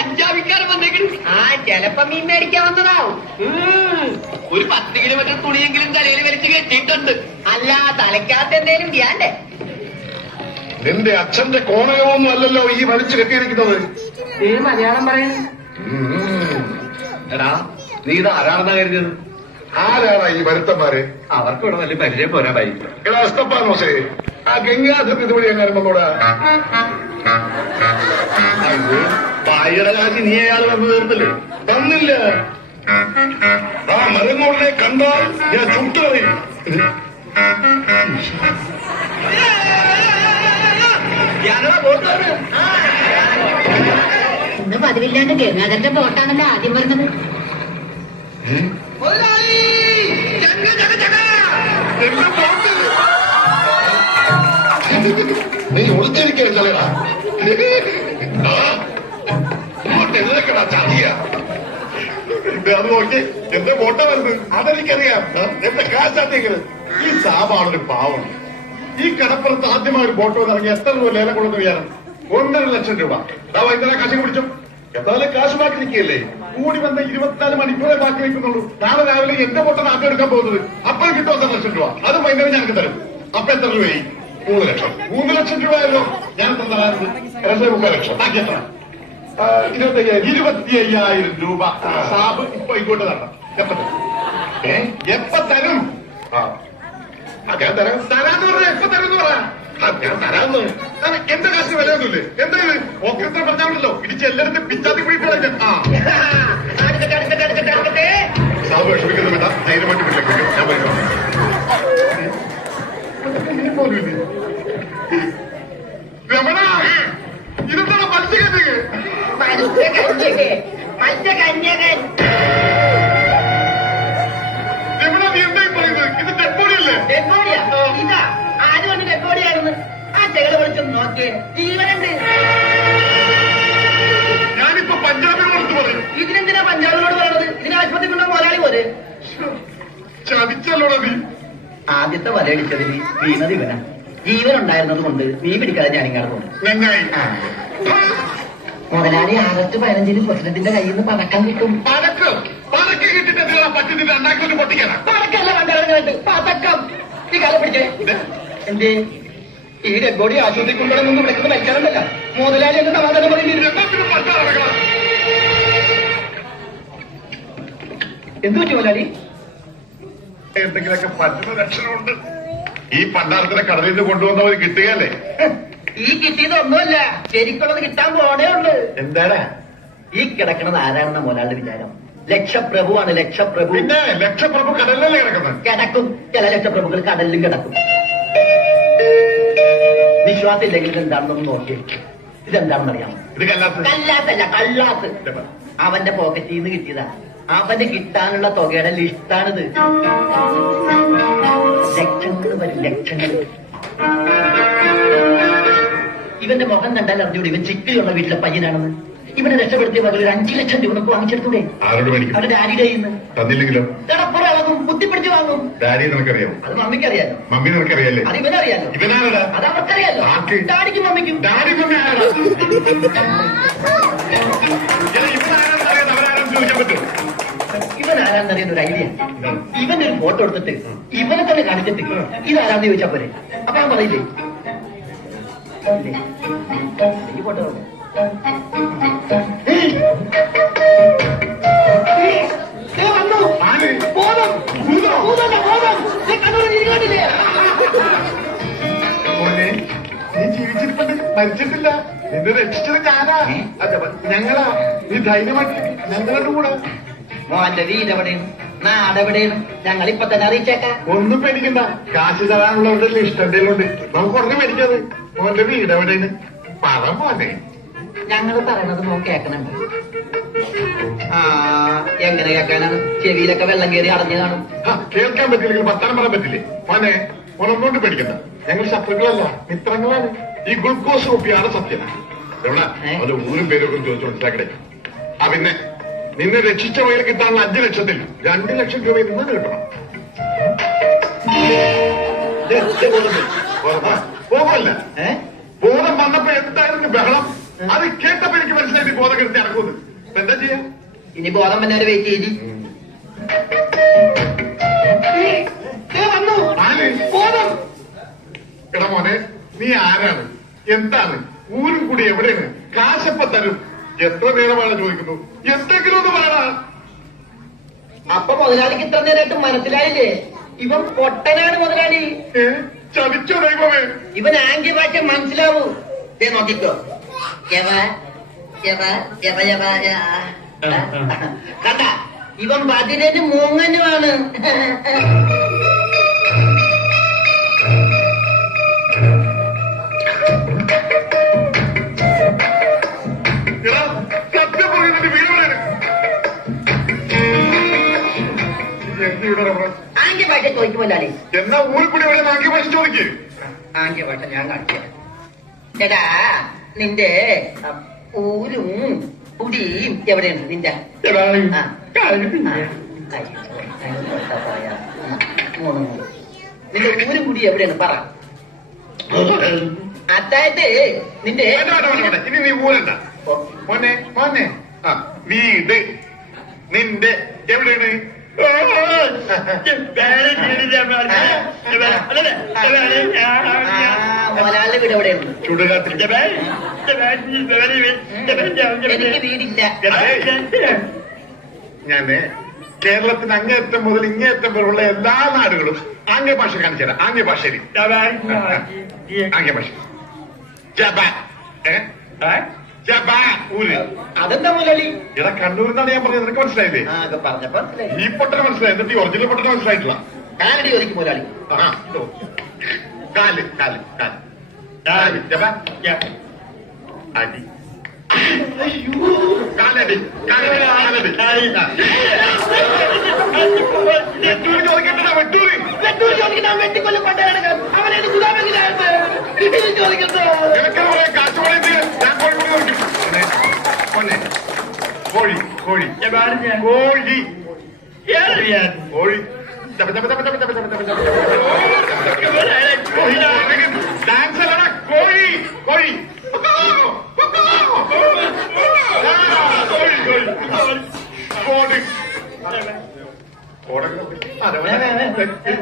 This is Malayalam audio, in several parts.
പഞ്ചാബിക്കാരൻ വന്നേക്കണ്. ചെലപ്പോ മീൻ മേടിക്കാൻ വന്നതാവും. ഒരു 10 കിലോമീറ്റർ തുണിയെങ്കിലും തലയിൽ വലിച്ചു കെട്ടിയിട്ടുണ്ട്. അല്ല, തലയ്ക്കകത്ത് എന്തേലും വ്യാണ്ടേ? നിന്റെ അച്ഛന്റെ കോണകമൊന്നും അല്ലല്ലോ ഈ വലിച്ചു കെട്ടിയിരിക്കുന്നത്. മലയാളം പറയുന്നു. എടാ, നീ ഇത് ആരാണെന്നാ കരുതിയത്? ആരാണ് ഈ വരുത്തന്മാര്? അവർക്ക് ഇവിടെ വലിയ പരിചയം പോരാതായിരിക്കും. എടാ അസ്തപ്പാനോസേ, ആ ഗംഗാധര ഇതുവഴി എങ്ങനെ വന്നോടാ? പായയുടെ കാശ് നീ അയാൾ വന്നു തീർന്നില്ലേ? തന്നില്ല. ആ മരങ്ങോളിനെ കണ്ടാൽ ഞാൻ ചുട്ടുകളയും. ഇന്ന് പതിവില്ലാണ്ട് ഗംഗാധരന്റെ ബോട്ടാണല്ലോ ആദ്യം വരുന്നത്. നീ ഒളിച്ചിരിക്കാൻ ചലടാ. എഴുതേക്കടാ ചതിയ. അത് നോക്കി എന്റെ ബോട്ട വരുന്നത് അതെനിക്കറിയാം. എന്റെ കാശാത്തേക്കത്. ഈ സാബാണൊരു പാവം. ഈ കടപ്പുറത്ത് ആദ്യമായി ഒരു ബോട്ട് ഇറങ്ങി എത്ര രൂപ ലേലം കൊടുത്ത് വിചാരം? 1,50,000 രൂപ. ഇന്നലെ കാശ് കുടിച്ചു. എന്തായാലും കാശ് ബാക്കി നിൽക്കുകയല്ലേ? കൂടി വന്ന 24 മണിക്കൂറേ ബാക്കി വയ്ക്കുന്നുള്ളൂ. നാളെ രാവിലെ എന്റെ ബോട്ടാണ് ആദ്യം എടുക്കാൻ പോകുന്നത്. അപ്പോൾ കിട്ടും 1,50,000 രൂപ. അത് വൈകുന്നേരം ഞങ്ങൾക്ക് തരും. അപ്പൊ എത്ര രൂപയായി? 3 ലക്ഷം. 3 ലക്ഷം രൂപയല്ലോ. ഞാൻ തന്നായിരുന്നു 2.3 ലക്ഷം. ബാക്കി എത്ര? 25,000 രൂപ. സാബ് ഇപ്പൊ ഇങ്ങോട്ട് തരണം. എപ്പ തരും? എപ്പ തരും? ഞാൻ തരാം. തരാന്ന് പറഞ്ഞ എപ്പ തരും എന്ന് പറയാം. ഞാൻ തരാന്ന്. എന്റെ കാശിന് വിലയൊന്നുമില്ലേ? എന്താ ഇത് ഓക്കത്തെ പറഞ്ഞാണല്ലോ. ഇടിച്ച് എല്ലാവരും പിച്ചാത്തി പിടിപ്പിടാൻ. സാബ് വിഷമിക്കുന്നു വേണ്ട. ധൈര്യമായിട്ട് വിളിക്കും. ഞാൻ പറയാം. രമണ, ഇതെന്താണ് മത്സ്യകന്യക? രമണ, നീ എന്തായി പറയുന്നത്? ഇത് ഡെഡ്ബോഡിയല്ലേ? ഇതാ ആരും ഡെഡ്ബോഡിയായിരുന്നു. ആ ചെകള് വിളിച്ചൊന്ന് നോക്കിയേ, ജീവനുണ്ട്. ഞാനിപ്പോ പഞ്ചാബിനോട് പറയും. ഇതിനെന്തിനാ പഞ്ചാബിനോട് പറയണത്? ഇതിന് ആശുപത്രിക്കുള്ള മുതലാളി പോലെ ചതിച്ചല്ലോടാ നീ. ആദ്യത്തെ വലയടിച്ചതിന് വീണത് ഇവനാ. ജീവൻ ഉണ്ടായിരുന്നത് കൊണ്ട് നീ പിടിക്കാതെ ഞാനിങ്ങാട് പോകുന്നു. നന്നായി. മുതലാളി ആഗസ്റ്റ് 15 പ്രസിഡന്റിന്റെ കയ്യിൽ നിന്ന് പതക്കം കിട്ടും. പടക്കം കിട്ടിട്ട് പറ്റിട്ട് ഉണ്ടാക്കി പൊട്ടിക്കണം. പതക്കല്ല പണ്ടാറുണ്ട്, പതക്കം. ഈ കാലം പിടിച്ചേ. എന്തേ ഈ ഡെഡ്ബോഡി ആശുപത്രിക്കുമ്പോഴൊന്നും വിളിക്കുന്നത് വെക്കാറുണ്ടല്ല. മുതലാളി എന്ന് സമാധാനം പറയുന്നില്ല. എന്തു പറ്റി മുതലാളി? എന്തെങ്കിലൊക്കെ പറ്റുന്ന ലക്ഷണമുണ്ട്. ഈ പണ്ടാരത്തിനെ കടലിൽ നിന്ന് കൊണ്ടുവന്നവർ കിട്ടുകയല്ലേ? ഈ കിട്ടിയതൊന്നുമല്ല, ശരിക്കുള്ളത് കിട്ടാൻ പോണേ ഉള്ളു. എന്താണ് ഈ കിടക്കണത് ആരാണെന്ന മുതലാളുടെ വിചാരം? ലക്ഷപ്രഭുവാണ്, ലക്ഷപ്രഭു. പിന്നെ ലക്ഷപ്രഭു കടലിലല്ലേ കിടക്കുന്നത്? കിടക്കും. ചില ലക്ഷപ്രഭുക്കൾ കടലിലും കിടക്കും. വിശ്വാസം ഇല്ലെങ്കിൽ ഇതെന്താണെന്നൊന്ന് നോക്കി. ഇതെന്താണെന്നറിയാമോ? ഇത് കല്ലാത്തല്ല, കള്ളാത്ത്. അവന്റെ പോക്കറ്റിൽ നിന്ന് കിട്ടിയതാ. അവന് കിട്ടാനുള്ള തുകയുടെ ലിസ്റ്റാണിത്. ലക്ഷങ്ങൾ വരും, ലക്ഷങ്ങൾ. ഇവന്റെ മുഖം കണ്ടാൽ അറിഞ്ഞൂടെ ഇവൻ ചിക്കിലുള്ള വീട്ടിലെ പയ്യനാണെന്ന്. ഇവനെ രക്ഷപ്പെടുത്തിയ പകരം 5 ലക്ഷം രൂപ വാങ്ങിച്ചെടുത്തൂടെ? അവരുടെ ഡാഡിയുടെ തന്നില്ലെങ്കിലോ? കിടപ്പുറം ബുദ്ധിപ്പിടിച്ച് വാങ്ങും. ഡാഡി നിനക്കറിയാം? അത് മമ്മിക്കറിയാലോ. മമ്മി നിനക്കറിയാലേ? അത് ഇവനറിയാലോ. ഇവനാരടാ? അത് അവർക്കറിയാലോ. ഡാഡിക്കും മമ്മിക്കും. ഡാഡി മമ്മി ആരാ? ചോദിക്കാൻ പറ്റും. ഇവനാരാന്നറിയുന്ന ഒരു ഐഡിയ. ഇവനൊരു ഫോട്ടോ എടുത്തിട്ട് ഇവനെ തന്നെ കാണിച്ചിട്ട് ഇതാരാന്ന് ചോദിച്ചാ പോരെ. അപ്പൊ ഞാൻ പറയില്ലേ ഈ ഫോട്ടോ നീ ജീവിച്ചിരിപ്പുണ്ട്, മരിച്ചിട്ടില്ല. നിന്നെ രക്ഷിച്ചത് ഞാനാ. ഞങ്ങളാ. നീ ധൈര്യമായിട്ട് ഞങ്ങളുടെ കൂടെ. മോന്റെ വീടെവിടെയും നാടെവിടെയും ഞങ്ങൾ ഇപ്പൊ തന്നെ അറിയിച്ചേക്കാം. ഒന്നും പേടിക്കണ്ട. കാശ് തരാനുള്ളവരുടെ ഇഷ്ടം എന്തെങ്കിലും ഉണ്ട്. നമുക്ക് ഉടനെ മേടിക്കാതെ. മോന്റെ വീട് എവിടെയാണ്? പറ മോനെ. ഞങ്ങൾ പറയണത് മോൻ കേൾക്കണുണ്ട്. എങ്ങനെ കേൾക്കാനാണ്? ചെവിയിലൊക്കെ വെള്ളം കയറി അടഞ്ഞു കാണും. കേൾക്കാൻ പറ്റില്ലെങ്കിൽ വർത്താനം പറയാൻ പറ്റില്ലേ? മോനെ, മോനൊന്നുകൊണ്ട് പേടിക്കണ്ട. ഞങ്ങൾ ശത്രുക്കളല്ല, മിത്രങ്ങളാണ്. ഈ ഗ്ലൂക്കോസ് കുപ്പിയാണ് സത്യം. എവിടെ അത് ഊരും പേരൊക്കെ ചോദിച്ചു മനസ്സിലാക്കടേ. പിന്നെ നിന്നെ രക്ഷിച്ച വയൽ കിട്ടാനുള്ള 5 ലക്ഷത്തിൽ 2 ലക്ഷം രൂപ നിന്ന് കിട്ടണം. പോകല്ല. ബോധം വന്നപ്പോ എന്തായിരുന്നു ബഹളം? അത് കേട്ടപ്പോ എനിക്ക് മനസ്സിലായി ബോധം കെടുത്തി നടക്കുന്നത്. എന്താ ചെയ്യാ? ഇനി ബോധം വന്നാല് വെയിറ്റ് ചെയ്തി വന്നു ബോധം. എടാ മോനെ, നീ ആരാണ്, എന്താണ്, ഊരും കൂടി എവിടെയാണ്, കാശപ്പ തരും, എത്ര നേരമാണ് ചോദിക്കുന്നു, എന്തെങ്കിലും ഒന്ന് പറയണ. അപ്പൊ മുതലാളിക്ക് ഇത്ര നേരമായിട്ട് മനസ്സിലായില്ലേ? ഇവൻ പൊട്ടനാണ് മുതലാളി. ചതിച്ചോ ദൈവമേ? ഇവൻ ആംഗ്യ ഭാഷ മനസ്സിലാവൂ. നോക്കിക്കോ. കണ്ട, ഇവൻ ബദിരന് മൂങ്ങനുമാണ്. സത്യം പറയുന്നത് വീടാണ്. ആംഗ്യ ഭാഷ ചോദിക്കും മുതലാളി. എന്നാ ഊരിൽ കൂടി എവിടെ ആംഗ്യ ഭാഷ ചോദിക്കേ? ആംഗ്യ ഭാഷ ഞാൻ കാണിക്കാം. എടാ, നിന്റെ ഊരും കുടിയും എവിടെയാണ് നിന്റെ? നിന്റെ ഊരും കുടി എവിടെയാണ് പറ. അതായത് നിന്റെ ഇനി നീ ഊരണ്ട മോനെ. മോനെ, വീട് നിന്റെ എവിടെയാണ്? മുതലാളിയുടെ വീട് എവിടെയാണ്? ചുടുകാട്ടിൽ. എനിക്ക് വീടില്ല. ഞാന് കേരളത്തിന് അങ്ങേയറ്റം മുതൽ ഇങ്ങേയറ്റം വരെയുള്ള എല്ലാ നാടുകളും ആംഗ്യ ഭാഷ കാണിച്ചു തരാം. ആംഗ്യ ഭാഷയിൽ ആംഗ്യ ഭാഷ ഊര്. അതെന്താ മുതലാളി? ഇവിടെ കണ്ണൂരിന്നാണ് ഞാൻ പറഞ്ഞത്. നിനക്ക് മനസ്സിലായില്ലേ? പറഞ്ഞപ്പോ ഈ പൊട്ടന് മനസ്സിലായി, എന്നിട്ട് ഈ ഒറിജിനൽ പൊട്ടന് മനസ്സിലായിട്ടില്ല. കാലടി ചോദിക്കും മുതലാളി. കാല് കാല് കാല് അടി കാലടി കാലടി വെട്ടൂരി ചോദിക്കണ്ട. വെട്ടൂരി നിനക്കെന്ന് പറയാൻ കാശ് പറയുന്നത് ഞാൻ കോഴിക്കോട് ചോദിക്കും. മോനെ, കോഴി കോഴി കോഴി കോഴി ഡാൻസ് അല്ലടാ, കോഴി കോഴി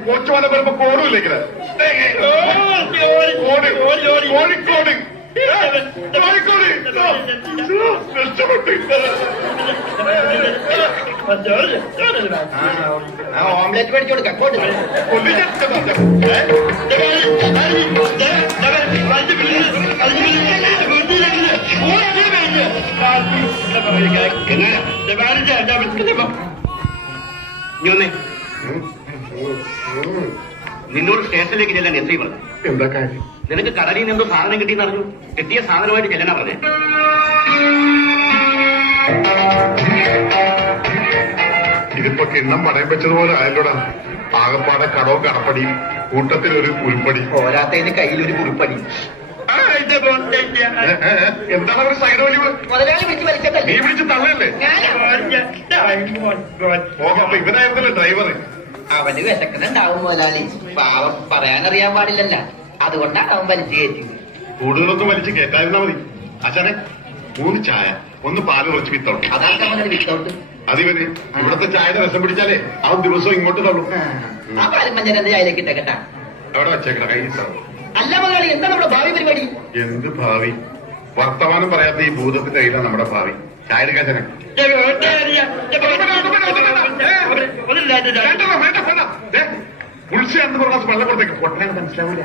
കോച്ചുവാന വരുമ്പോ കോടുമില്ലേക്കില്ല. കോഴിക്കോട് കോഴിക്കോട് രക്ഷപ്പെട്ടു. ഓംലെറ്റ് മേടിച്ചു കൊടുക്കാം. നിന്നോട് സ്റ്റേഷനിലേക്ക് ചെല്ലാൻ എസ് ഐ പറഞ്ഞു. എന്താ കാര്യം? നിനക്ക് കടലിൽ നിന്ന് സാധനം കിട്ടിയെന്ന് അറിഞ്ഞു. കിട്ടിയ സാധനമായിട്ട് ചെല്ലാനാ പറഞ്ഞേ. ഇതിപ്പോ കിണ്ണം പടയം വെച്ചതുപോലെ ആയല്ലോടാ. ആകപ്പാടെ കടവും കടപ്പടിയും കൂട്ടത്തിലൊരു ഉരുപ്പടി. പോരാത്തതിന് കയ്യിലൊരു കുറിപ്പടി. എന്താണ് ഒരു സൈഡ് വഴി? മുതലാളി വിളിച്ച് നീ വലിച്ചതല്ലേ? വിളിച്ച് തള്ളല്ലേ? അപ്പൊ ഇവനായിരുന്നല്ലേ ഡ്രൈവർ? അവന് വിശക്കുന്നുണ്ടാവും മുതലാളി. പാവം പറയാനറിയാൻ പാടില്ലല്ല. അതുകൊണ്ടാണ് അവൻ വലിച്ചു കയറ്റിയത്. കൂടുതലൊന്നും വലിച്ച് കേട്ടായിരുന്നാ മതി. അച്ഛനെ 3 ചായ, 1 പാല് കുറച്ച് വിത്തൗട്ട്. അതാണ് അവനൊരു വിത്തൗട്ട്. അതിവന് ഇവിടത്തെ ചായയുടെ രസം പിടിച്ചാലേ അവൻ ദിവസവും ഇങ്ങോട്ട് തള്ളും. ആ പാലും മഞ്ഞന്റെ ചായയിലേക്ക് ഇട്ടേക്കട്ടാ. അവിടെ വെച്ചേക്കട കൈ. അല്ല മുതലാളി, എന്താണ് നമ്മുടെ ഭാവി പരിപാടി? എന്ത് ഭാവി? വർത്തമാനം പറയാത്ത ഈ ഭൂതത്തിന്റെ കയ്യിലാണ് നമ്മുടെ ഭാവി. ചായ എടുക്കാൻ ചെന്നെ. ഉത്സവം എന്ന് പറഞ്ഞ വെള്ളം കൊടുത്തേക്ക്. പൊട്ടനാണ് മനസ്സിലാവൂല.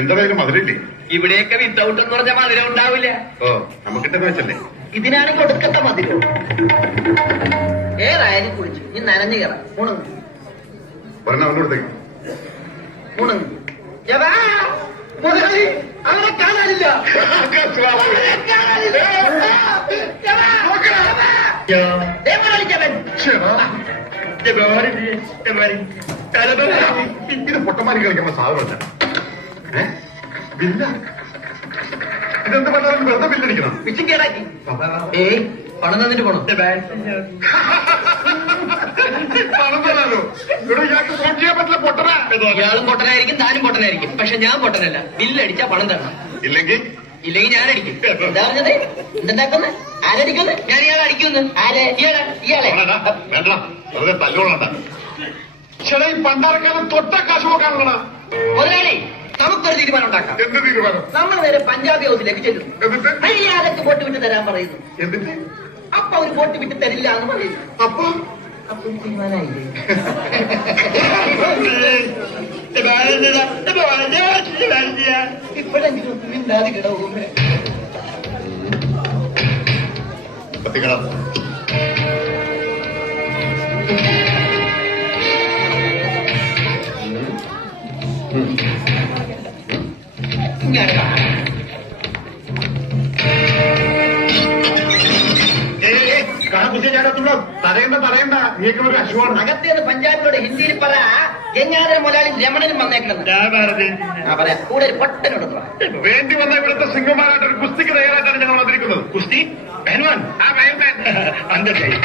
എന്തായാലും മധുരയില്ലേ? ഇവിടെയൊക്കെ വിത്തൗട്ട് എന്ന് പറഞ്ഞ മധുരം ഉണ്ടാവില്ല. ഓ, നമുക്കിട്ടെന്ന് വെച്ചല്ലേ. ഇതിനാണ് കൊടുക്കത്ത മധുരം. ഏതായാലും കുളിച്ചു. നീ നനഞ്ഞു കയറാം. ഉണങ്ങ് പറഞ്ഞ അവനോടത്തേക്ക് ഉണങ്ങ്. മുതലാളി, അവനെ കാണാനില്ല. ഇത് പൊട്ടന്മാരി കളിക്കുമ്പോ സാധനം ബില്ല. ഇതെന്ത് പറഞ്ഞാലും വെറുതെ ബില്ലടിക്കണം. വിഷം കേടാക്കി. ഏയ്, പണം തന്നിട്ട് പോണം. പണം തരാനോ? ഇവിടെ ഇയാൾക്ക് ഫോൺ ചെയ്യാൻ പറ്റില്ല, പൊട്ടനാ. ഇയാളും പൊട്ടനായിരിക്കും, താനും പൊട്ടനായിരിക്കും. പക്ഷെ ഞാൻ പൊട്ടനല്ല. ബില്ലടിച്ചാ പണം തരണം. ഇല്ലെങ്കിൽ ഇല്ലെങ്കിൽ ഞാൻ അടിക്കും. എന്താ പറഞ്ഞത്? എന്തുണ്ടാക്കുന്നു? ആരടിക്കുന്നു? ഞാൻ ഇയാളെ അടിക്കുന്നു. ആരെ? ഇയാളെ വേണ്ട, വെറുതെ തല്ലോളണ്ട. ചേട്ടാ, ഈ പണ്ടാരക്കാലം തൊട്ട കാശ് പോക്കാണല്ലോ. മുതലാളി, നമുക്കൊരു തീരുമാനം ഉണ്ടാക്കാം. എന്ത് തീരുമാനം? നമ്മൾ നേരെ പഞ്ചാബി ഹൗസിലേക്ക് ചെല്ലുന്നു. എന്നിട്ട് മര്യാദക്ക് വോട്ട് വിട്ട് തരാൻ പറയുന്നു. എന്നിട്ട് അപ്പൊ ഒരു വോട്ട് വിട്ട് തരില്ല എന്ന് പറയുന്നു. അപ്പൊ അപ്പൊ ഒരു തീരുമാനമായില്ലേ? ഇപ്പോഴെങ്കിലും മിണ്ടാതിരിടവും. കത്തിക്കണം. പറയണ്ട, നീക്ക് ഒരു അശുവാണ്. അകത്തേന്ന് പഞ്ചാബിനോട് ഹിന്ദിയിൽ പറ, എങ്ങാനും മുതലാളി രമണനും വന്നേക്കണം. പറയാ കൂടെ ഒരു പൊട്ടനോട് വേണ്ടി വന്ന ഇവിടുത്തെ സിംഗമാരായിട്ട് ഒരു കുസ്തിക്ക് തയ്യാറായിട്ടാണ് ഞങ്ങൾ വന്നിരിക്കുന്നത്. കുസ്തി പഹൽവാൻ. ആ പഹൽവാൻ അന്തർ ചെയ്യും.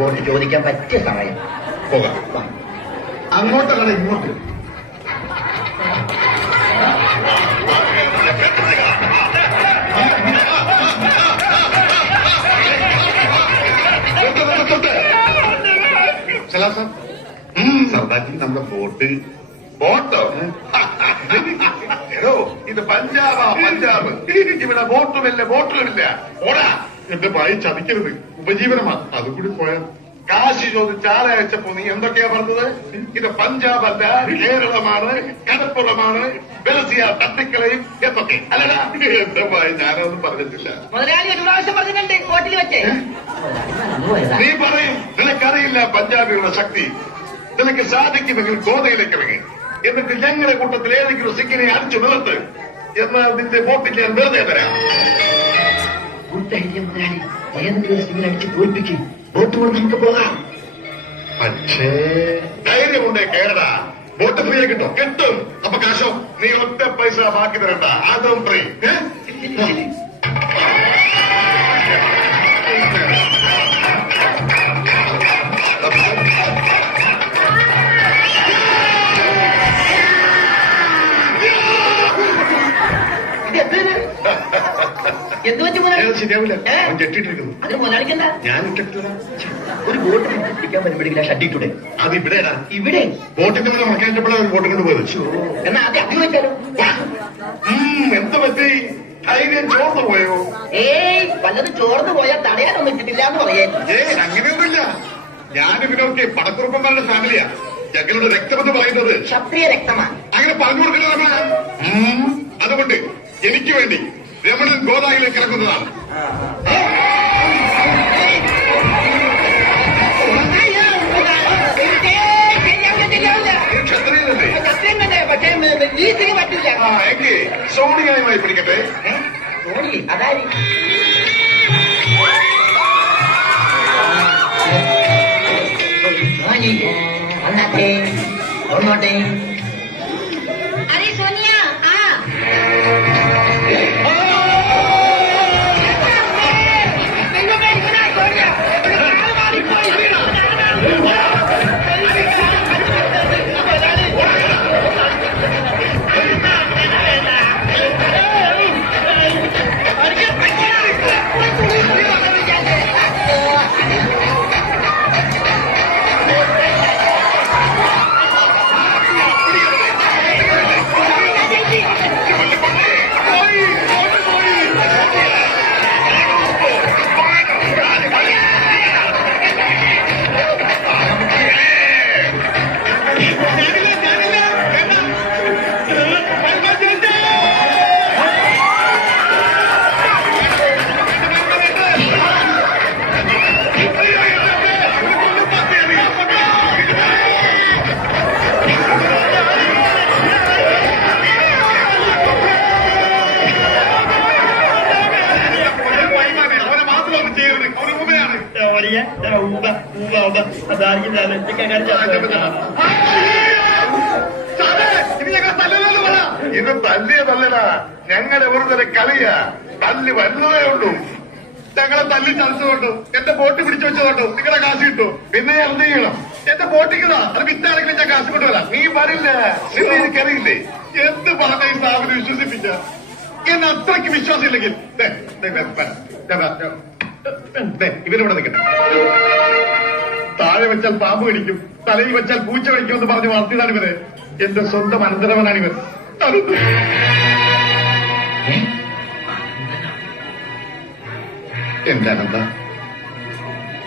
വോട്ട് ചോദിക്കാൻ പറ്റിയ സമയം. പോകാം. അങ്ങോട്ടല്ല, ഇങ്ങോട്ട്. സർദാർജി, നമ്മുടെ ബോട്ടോ എടോ, ഇത് പഞ്ചാബാ, പഞ്ചാബ്. ഇവിടെ ബോട്ടുമില്ല, ബോട്ടിലുമില്ല. ഓടാ. എന്റെ ഭായി ചതിക്കരുത്, ഉപജീവനമാണ്. അതുകൂടി പോയാൽ കാശി ചോദിച്ച് ആളയച്ചപ്പോ നീ എന്തൊക്കെയാ പറഞ്ഞത്? ഇത് പഞ്ചാബല്ല, കേരളമാണ്, കടപ്പുറമാണ്, വെലസിയ തട്ടിക്കളയും എന്തൊക്കെ അല്ലടാ. എന്റെ ഭായി ഞാനൊന്നും പറഞ്ഞിട്ടില്ല. മുതലാളി ഒരു പ്രാവശ്യം പറഞ്ഞിട്ടുണ്ട് വോട്ടിൽ വെച്ചേ. നീ പറയും, നിനക്കറിയില്ല പഞ്ചാബികളുടെ ശക്തി. നിനക്ക് സാധിക്കുമെങ്കിൽ ഗോതയിലേക്ക് ഇറങ്ങി, എന്നിട്ട് ഞങ്ങളുടെ കൂട്ടത്തിൽ ഏതെങ്കിലും സിക്കിനെ അടിച്ചു നിർത്ത്. എന്നാൽ നിന്റെ വോട്ടിൽ ഞാൻ വെറുതെ തരാം. മുതലാളി ഏതെങ്കിലും സിംഗിൾ അടിച്ച് തോൽപ്പിക്കും. വോട്ട് കൊണ്ട് നമുക്ക് പോകാം. പക്ഷേ ധൈര്യമുണ്ടേ കേരള. വോട്ട് ഫ്രീ കിട്ടും. കിട്ടും. അപ്പൊ കാശോ നീ ഒറ്റ പൈസ ബാക്കി തരണ്ട. അതും ഫ്രീ. എന്ത് പറ്റി മുതലാളി? ശരിയാവില്ല, അവൻ കെട്ടിട്ടിരിക്കുന്നു. അതിന് മുതലാളിക്കണ്ട. ഞാൻ ഇട്ടിട്ടില്ല. ഒരു വോട്ട് പിടിക്കാൻ വരുമ്പോഴേക്കും ഷട്ടിട്ടൂടെ. അത് ഇവിടെയാ. ഇവിടെ വോട്ടിന്റെ മേലെ മറക്കാറ്റപ്പോഴാണ് വോട്ട് കൊണ്ടുപോയത്. എന്നാ ആദ്യം അഭിനയിച്ചാലോ? എന്ത് പറ്റി? ധൈര്യം ചോർന്നു പോയോ? ഏയ്, വല്ലതും ചോർന്നു പോയാൽ തടയാനൊന്നും കിട്ടില്ല എന്ന് പറയാൻ. അങ്ങനെയൊന്നുമില്ല. ഞാനിവനൊക്കെ പടക്കുറുപ്പന്മാരുടെ ഫാമിലിയാ. ഞങ്ങളുടെ രക്തമെന്ന് പറയുന്നത് ക്ഷത്രിയ രക്തമാണ്. അങ്ങനെ പറഞ്ഞു കൊടുക്കില്ല രമണ. അതുകൊണ്ട് എനിക്ക് വേണ്ടി രമണൻ ഗോദായിലേക്ക് ഇറങ്ങുന്നതാണ്. ക്ഷത്രിയനല്ലേ? എങ്കിൽ സോണിയായുമായി പിടിക്കട്ടെ. അതായത് ഒന്നോട്ടെ. अरे सोनिया आ ഇത് തല്ലിയതല്ലടാ, ഞങ്ങളുടെ ഒരു തരം കളിയാ. തല്ലി വരുന്നതേ ഉള്ളൂ. ഞങ്ങളെ തല്ലി ചതച്ചുകൊണ്ടു, എന്റെ ബോട്ട് പിടിച്ചു വെച്ചതുകൊണ്ടു നിങ്ങളെ കാശ് കിട്ടും. പിന്നെ എന്ത് ചെയ്യണം? എന്റെ ബോട്ടിക്കതാ, അത് വിറ്റാണെങ്കിലും ഞാൻ കാശ് കൊണ്ടുവരാം. നീ വരില്ല, നിന്നെ എനിക്കറിയില്ലേ. എന്ത് പറഞ്ഞ ഈ സാബിനെ വിശ്വസിപ്പിച്ച? എന്നെ അത്രയ്ക്ക് വിശ്വാസം ഇല്ലെങ്കിൽ ഇവരിവിടെ നിൽക്കട്ടെ. താഴെ വെച്ചാൽ പാമ്പ് കടിക്കും, തലയിൽ വെച്ചാൽ പൂച്ച കടിക്കുമെന്ന് പറഞ്ഞ് വളർത്തിയതാണ് ഇവര്. എന്റെ സ്വന്തം അനന്തരവനാണ് ഇവർ. എന്റെ അനന്ത,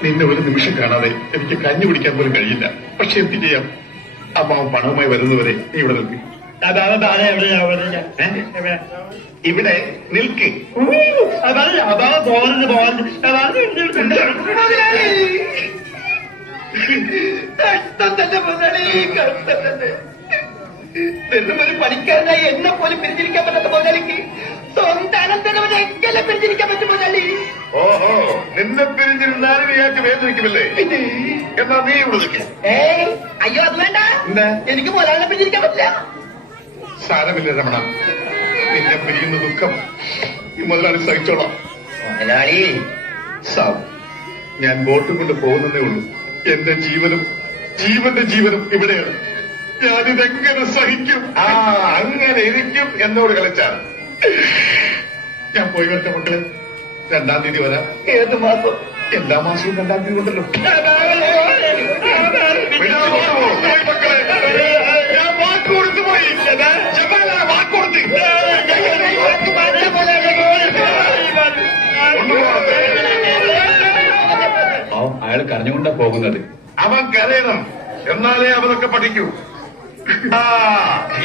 നിന്നെ ഒരു നിമിഷം കാണാതെ എനിക്ക് കഞ്ഞി കുടിക്കാൻ പോലും കഴിയില്ല. പക്ഷെ എന്ത് ചെയ്യാം? അമ്മാവൻ പണവുമായി വരുന്നവരെ നീ ഇവിടെ നിൽക്കും. ഇവിടെ നിൽക്ക്. ഒരു പണിക്കാരനായി എന്നെ പോലും പിരിച്ചിരിക്കാൻ പറ്റാത്ത മുതലാളിക്ക് സ്വന്തം അനന്തരവനെ എങ്ങനെ പിരിച്ചിരിക്കാൻ പറ്റും മുതലാളി? ഓഹോ, നിന്നെ പിരിഞ്ഞിരുന്നാലും ഇയാൾക്ക് വേദനിക്കുമല്ലേ? എന്നാ നീ ഇവിടെ നിൽക്കും. അയ്യോ അത് വേണ്ട. എന്താ? എനിക്ക് മുതലാളിനെ പിരിച്ചിരിക്കാൻ പറ്റില്ല. സാരമില്ല രമണ, നിന്നെ പിരിയുന്ന ദുഃഖം ഈ മുതലാളി സഹിച്ചോളാം. മുതലാളി സാബ്, ഞാൻ ബോട്ട് കൊണ്ട് പോകുന്നതേ ഉള്ളൂ. എന്റെ ജീവന്റെ ജീവനും ഇവിടെയാണ്. ഞാനിതെങ്ങനെ സഹിക്കും? അങ്ങനെ ഇരിക്കും എന്നോട് കളിച്ചാൽ. ഞാൻ പോയി വരട്ടെ മക്കളെ. 2-ാം തീയതി വരാം. ഏത് മാസം? എല്ലാ മാസവും 2-ാം തീയതി ഉണ്ടല്ലോ. മക്കളെ, ഞാൻ വാക്ക് കൊടുത്തു പോയി. വാക്ക് കൊടുത്ത് അയാൾ കരഞ്ഞുകൊണ്ടാ പോകുന്നത്. അവൻ കരയണം, എന്നാലേ അവനൊക്കെ പഠിക്കൂ.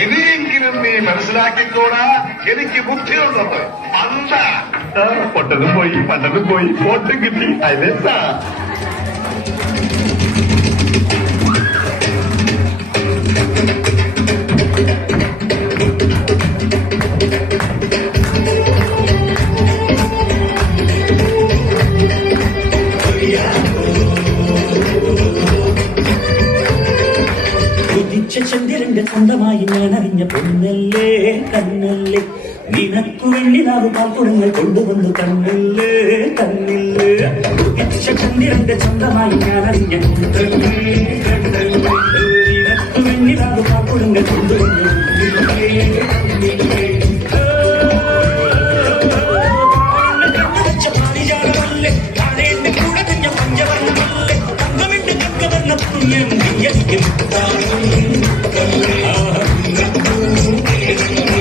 ഇനിയെങ്കിലും നീ മനസ്സിലാക്കിക്കോടാ, എനിക്ക് ബുദ്ധിയുണ്ടെന്ന്. അല്ല, പൊട്ടതും പോയി പണ്ടതും പോയി, ബോട്ടും കിട്ടി. അല്ലേ സാ? ചന്ദ്രന്റെ സ്വന്തമായി ഞാൻ അറിഞ്ഞ പൊന്നല്ലേ കണ്ണല്ലേ, നിനക്കു വെള്ളിലാവ് പാൽക്കുടങ്ങൾ കൊണ്ടുവന്നു തന്നല്ലേ തന്നില്ലേ. ചന്ദ്രന്റെ സ്വന്തമായി ഞാൻ അറിഞ്ഞ നിനക്കു വെള്ളിലാവ് പാൽക്കുടങ്ങൾ കൊണ്ടുവന്നു പാരിജാതമല്ലേ, കാണേന്റെ കൂടെ കുഞ്ഞ പഞ്ചവർണ്ണമല്ലേ, തങ്കമിന്റെ കക്കവർണ്ണ പുണ്യം നീയടിക്കും.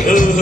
Oh